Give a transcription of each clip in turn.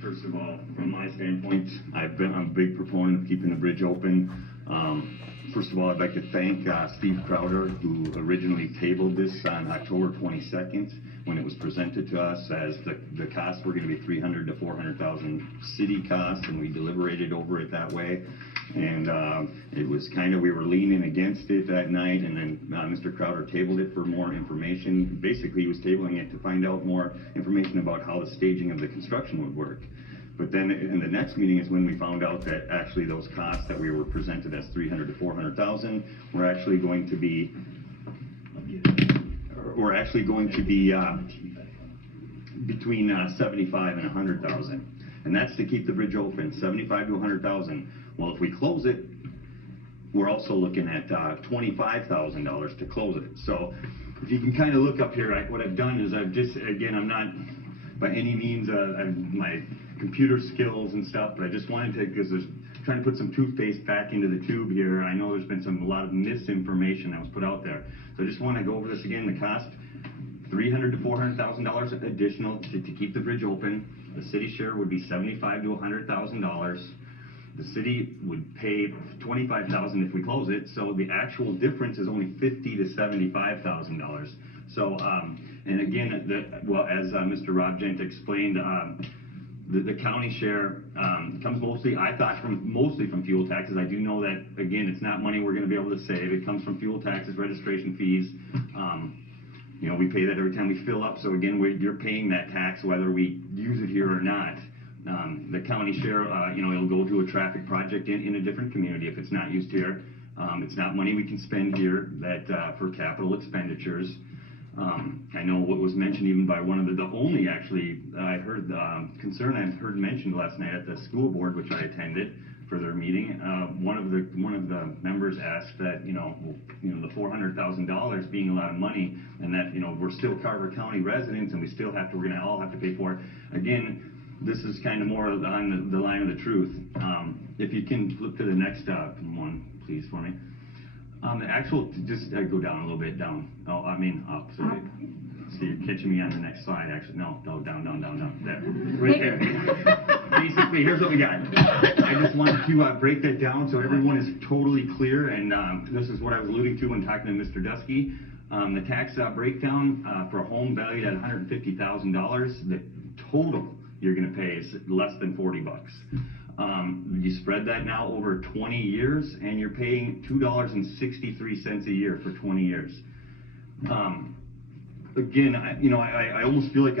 first of all, from my standpoint, I'm a big proponent of keeping the bridge open. First of all, I'd like to thank Steve Crowder, who originally tabled this on October 22nd when it was presented to us as the costs were going to be $300,000 to $400,000 city costs, and we deliberated over it that way. And it was kind of, we were leaning against it that night, and then Mr. Crowder tabled it for more information. Basically, he was tabling it to find out more information about how the staging of the construction would work. But then in the next meeting is when we found out that actually those costs that we were presented as $300,000 to $400,000 were actually going to be between $75,000 and $100,000, and that's to keep the bridge open, $75,000 to $100,000. Well, if we close it, we're also looking at $25,000 to close it. So if you can kind of look up here, what I've done is I've just, again, I'm not by any means my computer skills and stuff, but I just wanted to, because there's trying to put some toothpaste back into the tube here. I know there's been a lot of misinformation that was put out there. So I just want to go over this again. The cost, $300,000 to $400,000 additional to keep the bridge open. The city share would be $75,000 to $100,000. The city would pay $25,000 if we close it. So the actual difference is only $50,000 to $75,000. So, and again, as Mr. Rob Gent explained, the county share comes mostly, I thought, mostly from fuel taxes. I do know that, again, it's not money we're going to be able to save. It comes from fuel taxes, registration fees. You know, we pay that every time we fill up. So again, you're paying that tax whether we use it here or not. The county share, you know, it'll go to a traffic project in a different community if it's not used here. It's not money we can spend here for capital expenditures. I know what was mentioned even by one of the only, actually, I heard concern I heard mentioned last night at the school board, which I attended for their meeting. One of the members asked that, you know, the $400,000 being a lot of money, and that, you know, we're still Carver County residents and we're going to all have to pay for it. Again, this is kind of more on the line of the truth. If you can flip to the next one, please, for me. The actual, just go down a little bit, down. Oh, I mean up. Sorry. So you're catching me on the next slide, actually. No, down. There. Right there. Basically, here's what we got. I just wanted to break that down so everyone is totally clear, and this is what I was alluding to when talking to Mr. Dusky. The tax breakdown for a home valued at $150,000, the total you're going to pay is less than $40. You spread that now over 20 years, and you're paying $2.63 a year for 20 years. Again, I almost feel like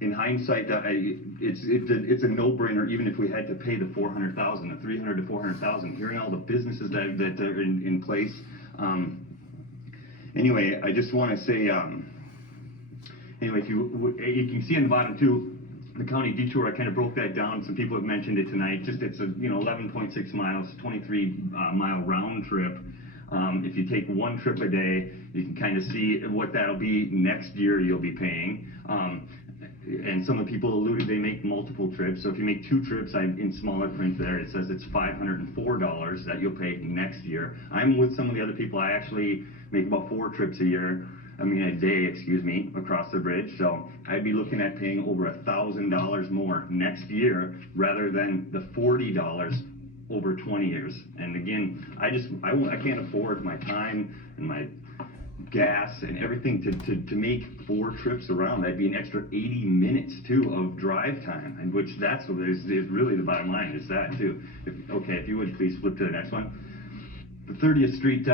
in hindsight, it's a no-brainer. Even if we had to pay the $400,000, the $300,000 to $400,000, hearing all the businesses that are in place. Anyway, I just want to say, anyway, if you can see on the bottom too. The county detour, I kind of broke that down. Some people have mentioned it tonight. Just it's a 11.6 miles, 23-mile round trip. If you take one trip a day, you can kind of see what that'll be next year. You'll be paying. And some of the people alluded they make multiple trips. So if you make two trips, in smaller print there, it says it's $504 that you'll pay next year. I'm with some of the other people. I actually make about 4 trips a day, across the bridge. So I'd be looking at paying over $1,000 more next year rather than the $40 over 20 years. And again, I can't afford my time and my gas and everything to make 4 trips around. That'd be an extra 80 minutes too of drive time, and which that's what is really the bottom line is that too. If you would please flip to the next one. The 30th Street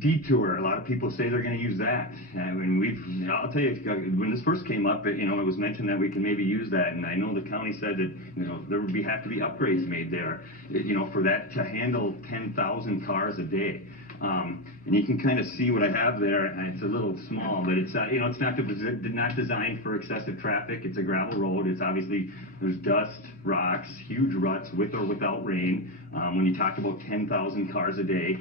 detour, a lot of people say they're going to use that. I mean, I'll tell you, when this first came up, it was mentioned that we can maybe use that, and I know the county said that, there would have to be upgrades made there, for that to handle 10,000 cars a day. And you can kind of see what I have there, and it's a little small, but it's not designed for excessive traffic. It's a gravel road. It's obviously, there's dust, rocks, huge ruts with or without rain. When you talk about 10,000 cars a day,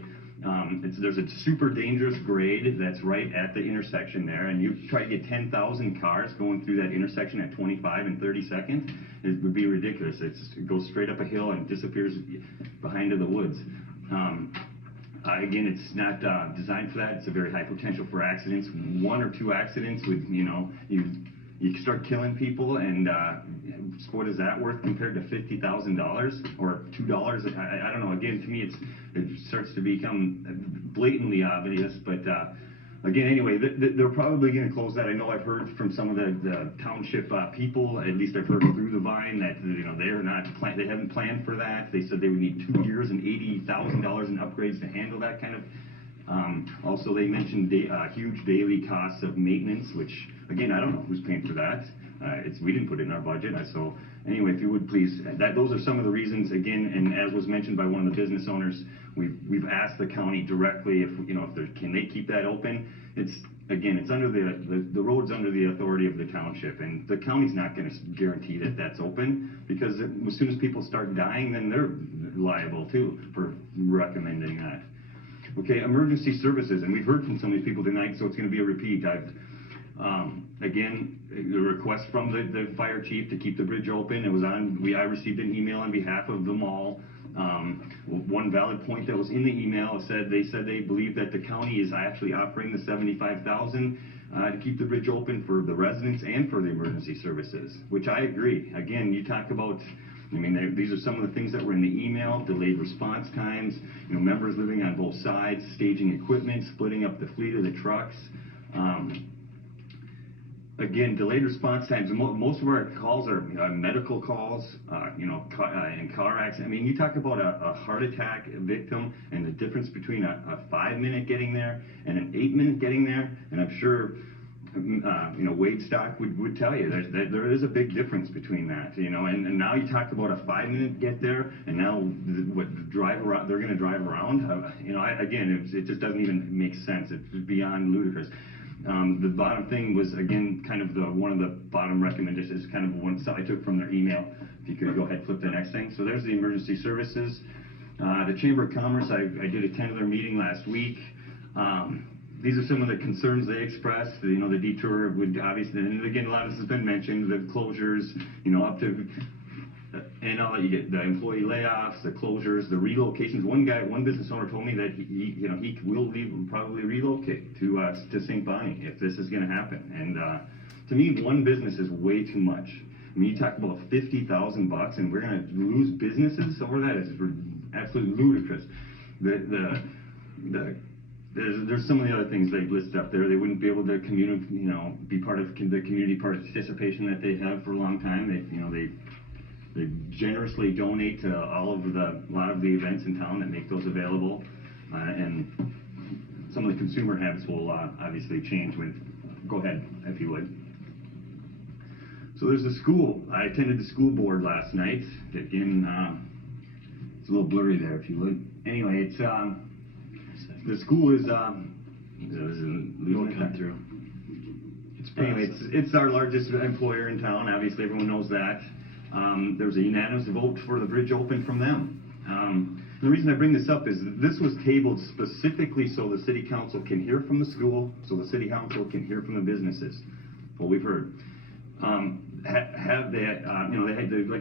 there's a super dangerous grade that's right at the intersection there, and you try to get 10,000 cars going through that intersection at 25 and 30 seconds, it would be ridiculous. It goes straight up a hill and disappears behind in the woods. Again, it's not designed for that. It's a very high potential for accidents. 1 or 2 accidents would, you start killing people, and what is that worth compared to $50,000 or $2? I don't know. Again, to me, it starts to become blatantly obvious. But again, anyway, they're probably going to close that. I know I've heard from some of the township people. At least I've heard through the vine that they haven't planned for that. They said they would need 2 years and $80,000 in upgrades to handle that kind of. Also, they mentioned huge daily costs of maintenance, which, again, I don't know who's paying for that. We didn't put it in our budget. So anyway, if you would please, those are some of the reasons. Again, and as was mentioned by one of the business owners, we've asked the county directly if can they keep that open. It's under the road's under the authority of the township, and the county's not going to guarantee that that's open, because as soon as people start dying, then they're liable too for recommending that. Okay, emergency services, and we've heard from some of these people tonight, so it's going to be a repeat. Again, the request from the fire chief to keep the bridge open. I received an email on behalf of them all. One valid point that was in the email they said they believe that the county is actually offering the $75,000 to keep the bridge open for the residents and for the emergency services, which I agree. Again, you talk about. These are some of the things that were in the email: delayed response times, members living on both sides, staging equipment, splitting up the fleet of the trucks. Again, delayed response times. Most of our calls are medical calls, and car accidents. You talk about a heart attack victim and the difference between a 5-minute getting there and an 8-minute getting there, and I'm sure Wade Stock would tell you that there is a big difference between that, and now you talk about a 5-minute get there, and now drive around, they're going to drive around. Again, it just doesn't even make sense. It's beyond ludicrous. The bottom thing was, again, kind of one of the bottom recommendations, kind of one I took from their email. If you could go ahead and flip the next thing. So there's the emergency services. The Chamber of Commerce, I did attend their meeting last week. These are some of the concerns they expressed. The detour would obviously, and again, a lot of this has been mentioned, the closures, up to, and all that you get, the employee layoffs, the closures, the relocations. One business owner told me that he will probably relocate to St. Bonnie if this is going to happen. And to me, one business is way too much. You talk about $50,000, and we're going to lose businesses over that. It's absolutely ludicrous. There's some of the other things they've listed up there. They wouldn't be able to be part of the community participation that they have for a long time. They generously donate to a lot of the events in town that make those available, and some of the consumer habits will obviously change go ahead, if you would. So there's the school. I attended the school board last night. Again, it's a little blurry there, if you would. Anyway, it's the school is come through. Anyway, it's our largest employer in town. Obviously, everyone knows that. There was a unanimous vote for the bridge open from them. The reason I bring this up is this was tabled specifically so the city council can hear from the school, so the city council can hear from the businesses. What we've heard. Like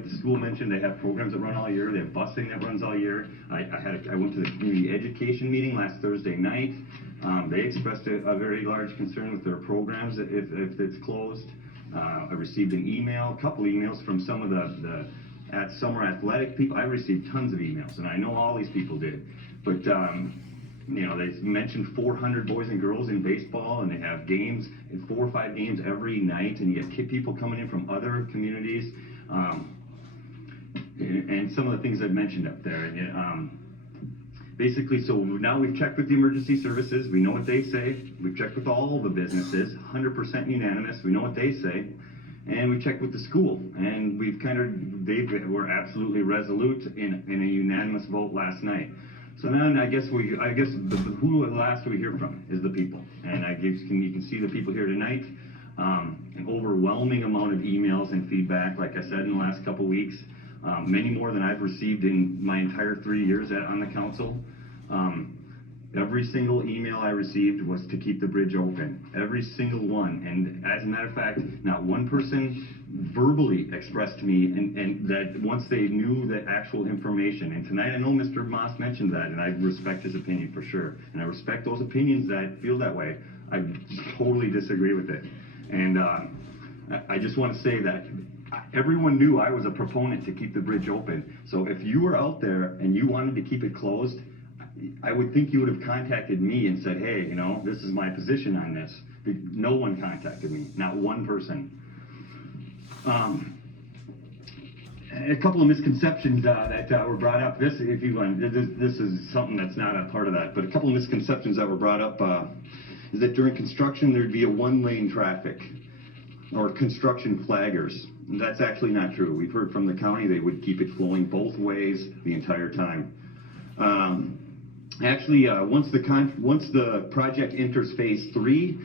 the school mentioned, they have programs that run all year. They have busing that runs all year. I went to the community education meeting last Thursday night. They expressed a very large concern with their programs if it's closed. I received a couple emails from some of the summer athletic people. I received tons of emails, and I know all these people did. But they mentioned 400 boys and girls in baseball, and they have games, 4 or 5 games every night, and you get people coming in from other communities, and some of the things I've mentioned up there. Basically, so now we've checked with the emergency services. We know what they say. We've checked with all the businesses, 100% unanimous. We know what they say. And we checked with the school, and they were absolutely resolute in a unanimous vote last night. So then I guess who last we hear from is the people, and you can see the people here tonight. An overwhelming amount of emails and feedback, like I said, in the last couple weeks, many more than I've received in my entire 3 years on the council. Every single email I received was to keep the bridge open. Every single one. And as a matter of fact, not one person verbally expressed to me and that once they knew the actual information. And tonight I know Mr. Moss mentioned that, and I respect his opinion for sure. And I respect those opinions that feel that way. I totally disagree with it. And I just want to say that everyone knew I was a proponent to keep the bridge open. So if you were out there and you wanted to keep it closed, I would think you would have contacted me and said, hey, you know, this is my position on this. No one contacted me, not one person. A couple of misconceptions that were brought up. This is something that's not a part of that, but a couple of misconceptions that were brought up is that during construction there'd be a one-lane traffic or construction flaggers. That's actually not true. We've heard from the county they would keep it flowing both ways the entire time. Actually, once the project enters phase 3,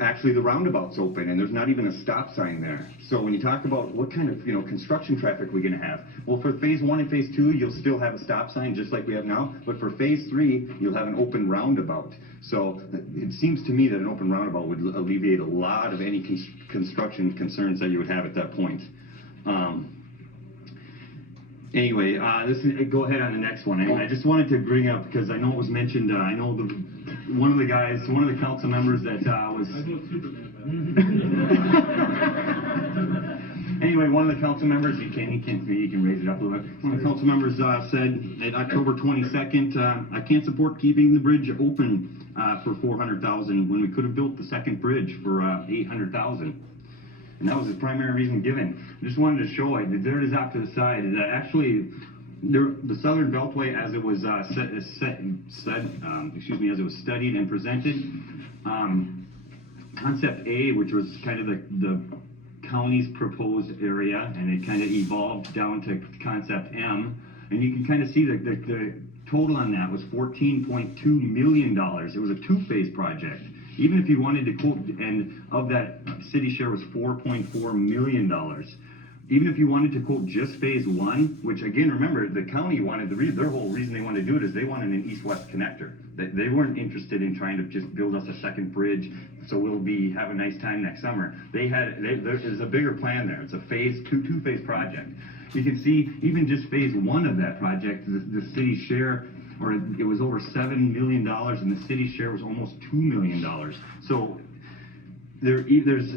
actually the roundabout's open and there's not even a stop sign there. So when you talk about what kind of construction traffic we're going to have, well, for phase 1 and phase 2 you'll still have a stop sign just like we have now, but for phase 3 you'll have an open roundabout. So it seems to me that an open roundabout would alleviate a lot of any construction concerns that you would have at that point. Anyway, go ahead on the next one. I just wanted to bring up, because I know it was mentioned, I know one of the council members that was... Anyway, one of the council members, you can raise it up a little bit. One of the council members said at October 22nd, I can't support keeping the bridge open for $400,000 when we could have built the second bridge for $800,000. And that was his primary reason given. I just wanted to show it. There it is off to the side. Actually, the Southern Beltway, as it was as it was studied and presented, Concept A, which was kind of the county's proposed area, and it kind of evolved down to Concept M, and you can kind of see that the total on that was $14.2 million. It was a two-phase project. Even if you wanted to quote, and of that, city share was $4.4 million. Even if you wanted to quote just phase 1, which again, remember, the county wanted their whole reason they wanted to do it is they wanted an east-west connector. They weren't interested in trying to just build us a second bridge so we'll have a nice time next summer. There's a bigger plan there. It's a two-phase project. You can see even just phase 1 of that project, the city share, or it was over $7 million, and the city share was almost $2 million. So there's,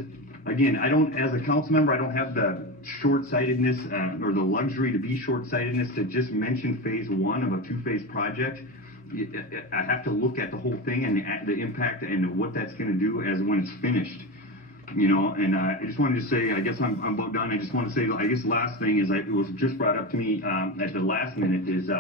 again, as a council member, I don't have the short-sightedness or the luxury to be short-sightedness to just mention phase 1 of a two-phase project. I have to look at the whole thing and the impact and what that's going to do as when it's finished. And I just wanted to say, I guess I'm about done. I just want to say, I guess last thing is, it was just brought up to me at the last minute is,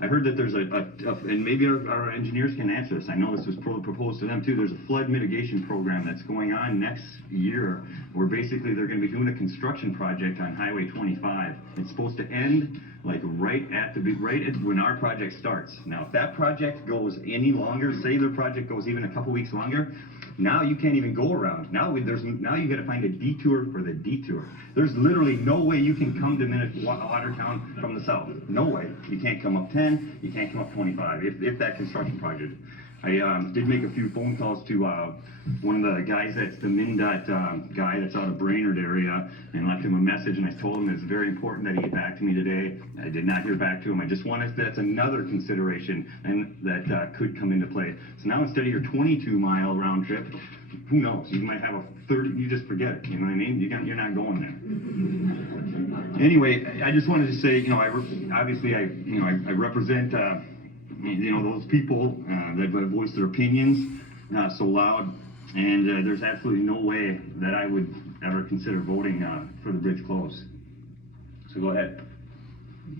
I heard that there's and maybe our engineers can answer this. I know this was proposed to them too. There's a flood mitigation program that's going on next year, where basically they're going to be doing a construction project on Highway 25. It's supposed to end like right at when our project starts. Now, if that project goes any longer, say their project goes even a couple weeks longer, now you can't even go around. Now you got to find a detour for the detour. There's literally no way you can come to Watertown from the south. No way. You can't come up 10. You can't come up 25. If that construction project. I did make a few phone calls to one of the guys that's the MnDOT guy that's out of Brainerd area, and left him a message, and I told him it's very important that he get back to me today. I did not hear back to him. I just wanted, that's another consideration and that could come into play. So now instead of your 22-mile round trip, who knows? You might have a 30. You just forget it. You know what I mean? You're not going there. Anyway, I just wanted to say, I represent. Those people that have voiced their opinions so loud, and there's absolutely no way that I would ever consider voting for the bridge close. So go ahead.